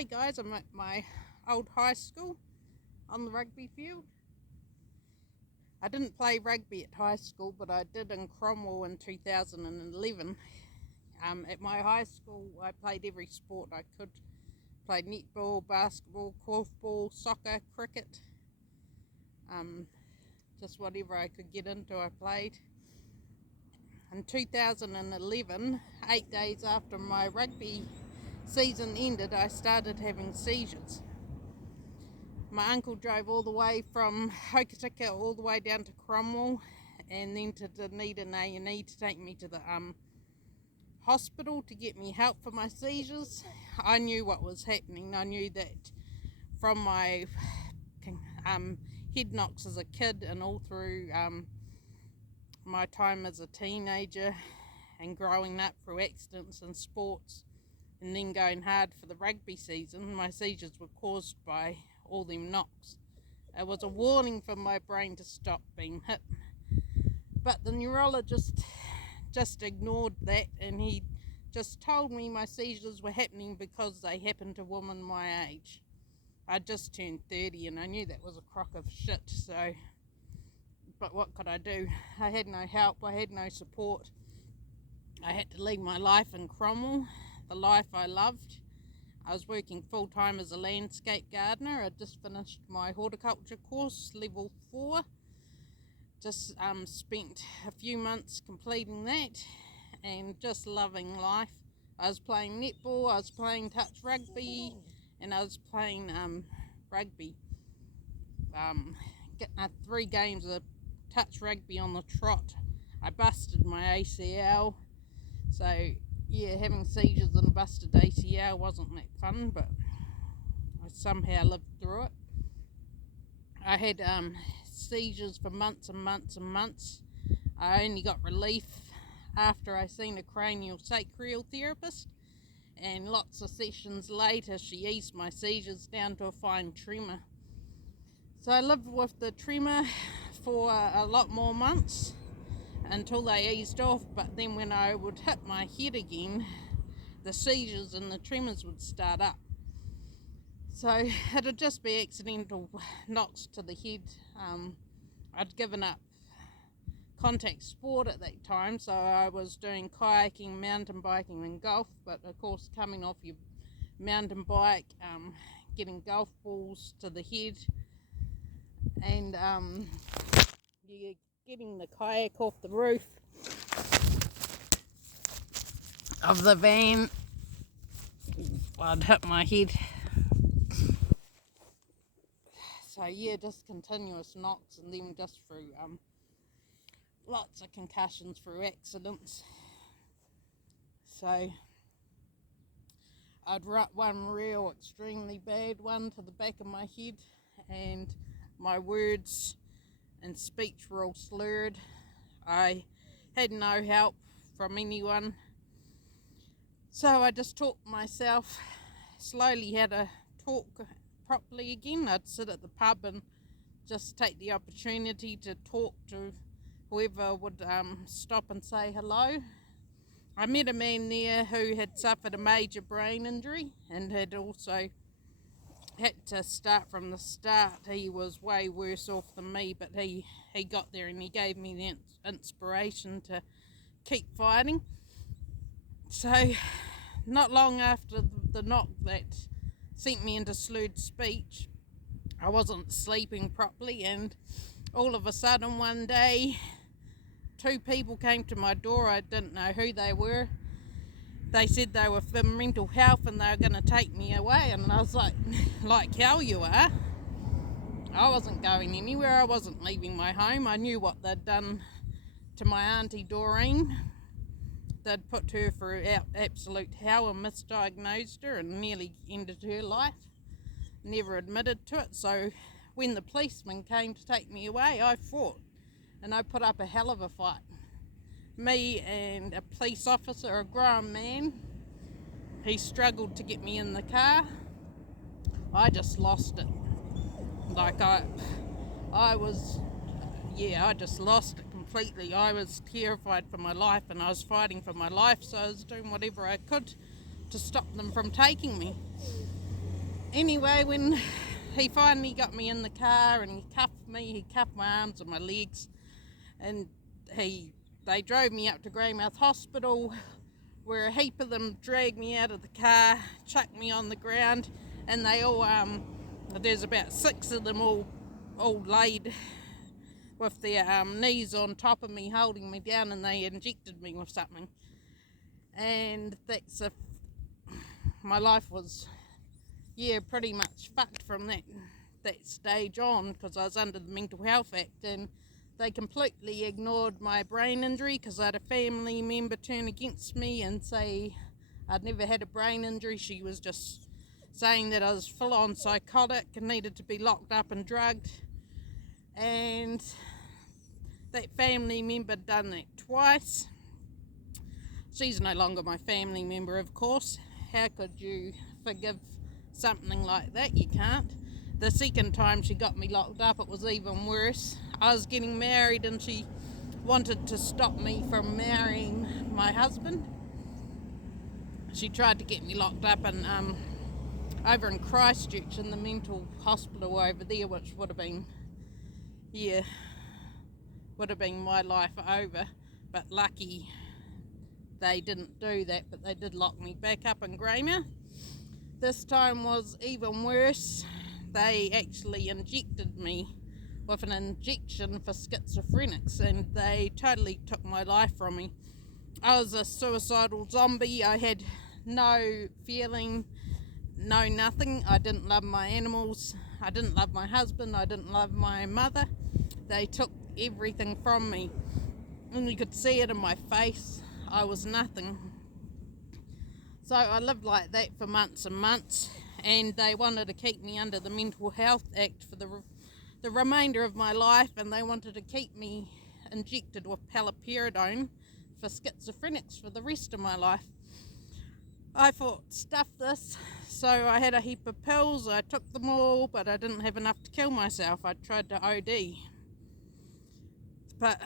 Hey guys, I'm at my old high school on the rugby field. I didn't play rugby at high school, but I did in Cromwell in 2011. At my high school, I played every sport I could. Played netball, basketball, korfball, soccer, cricket. Just whatever I could get into, I played. In 2011, 8 days after my rugby season ended, I started having seizures. My uncle drove all the way from Hokitika all the way down to Cromwell and then to Dunedin A&E to take me to the hospital to get me help for my seizures. I knew what was happening. I knew that from my head knocks as a kid and all through my time as a teenager and growing up through accidents and sports and then going hard for the rugby season, my seizures were caused by all them knocks. It was a warning for my brain to stop being hit. But the neurologist just ignored that, and he just told me my seizures were happening because they happened to women my age. I just turned 30 and I knew that was a crock of shit, but what could I do? I had no help, I had no support. I had to leave my life in Cromwell, the life I loved. I was working full-time as a landscape gardener. I'd just finished my horticulture course, level 4. Just spent a few months completing that and just loving life. I was playing netball, I was playing touch rugby, and I was playing rugby. Getting 3 games of touch rugby on the trot. I busted my ACL. So yeah, having seizures and a busted ACL wasn't that fun, but I somehow lived through it. I had seizures for months and months and months. I only got relief after I seen a cranial-sacral therapist, and lots of sessions later she eased my seizures down to a fine tremor. So I lived with the tremor for a lot more months until they eased off, but then when I would hit my head again, the seizures and the tremors would start up. So it'd just be accidental knocks to the head. I'd given up contact sport at that time, so I was doing kayaking, mountain biking and golf, but of course coming off your mountain bike, getting golf balls to the head, and you're getting the kayak off the roof of the van, I'd hit my head. So yeah, just continuous knocks, and then just through lots of concussions through accidents. So I'd rut one real extremely bad one to the back of my head, and my words and speech were all slurred. I had no help from anyone, so I just taught myself slowly how to talk properly again. I'd sit at the pub and just take the opportunity to talk to whoever would stop and say hello. I met a man there who had suffered a major brain injury and had also had to start from the start. He was way worse off than me, but he got there and he gave me the inspiration to keep fighting. So not long after the knock that sent me into slurred speech, I wasn't sleeping properly, and all of a sudden one day 2 people came to my door. I didn't know who they were. They said they were for mental health and they were going to take me away, and I was like hell you are. I wasn't going anywhere. I wasn't leaving my home. I knew what they'd done to my auntie Doreen. They'd put her through absolute hell and misdiagnosed her and nearly ended her life. Never admitted to it. So when the policeman came to take me away, I fought and I put up a hell of a fight. Me and a police officer, a grown man, he struggled to get me in the car. I just lost it. I just lost it completely. I was terrified for my life and I was fighting for my life, so I was doing whatever I could to stop them from taking me. Anyway, when he finally got me in the car and he cuffed my arms and my legs, and they drove me up to Greymouth Hospital, where a heap of them dragged me out of the car, chucked me on the ground, and they all, there's about 6 of them all laid with their knees on top of me, holding me down, and they injected me with something. And my life was, pretty much fucked from that stage on, because I was under the Mental Health Act, and they completely ignored my brain injury, because I had a family member turn against me and say I'd never had a brain injury. She was just saying that I was full-on psychotic and needed to be locked up and drugged. And that family member done that twice. She's no longer my family member, of course. How could you forgive something like that? You can't. The second time she got me locked up, it was even worse. I was getting married and she wanted to stop me from marrying my husband. She tried to get me locked up and over in Christchurch in the mental hospital over there, which would have been my life over. But lucky they didn't do that, but they did lock me back up in Greymouth. This time was even worse. They actually injected me with an injection for schizophrenics, and they totally took my life from me. I was a suicidal zombie. I had no feeling, no nothing. I didn't love my animals. I didn't love my husband. I didn't love my mother. They took everything from me, and you could see it in my face. I was nothing. So I lived like that for months and months, and they wanted to keep me under the Mental Health Act for the remainder of my life, and they wanted to keep me injected with paliperidone for schizophrenics for the rest of my life. I thought, stuff this. So I had a heap of pills. I took them all, but I didn't have enough to kill myself. I tried to OD. But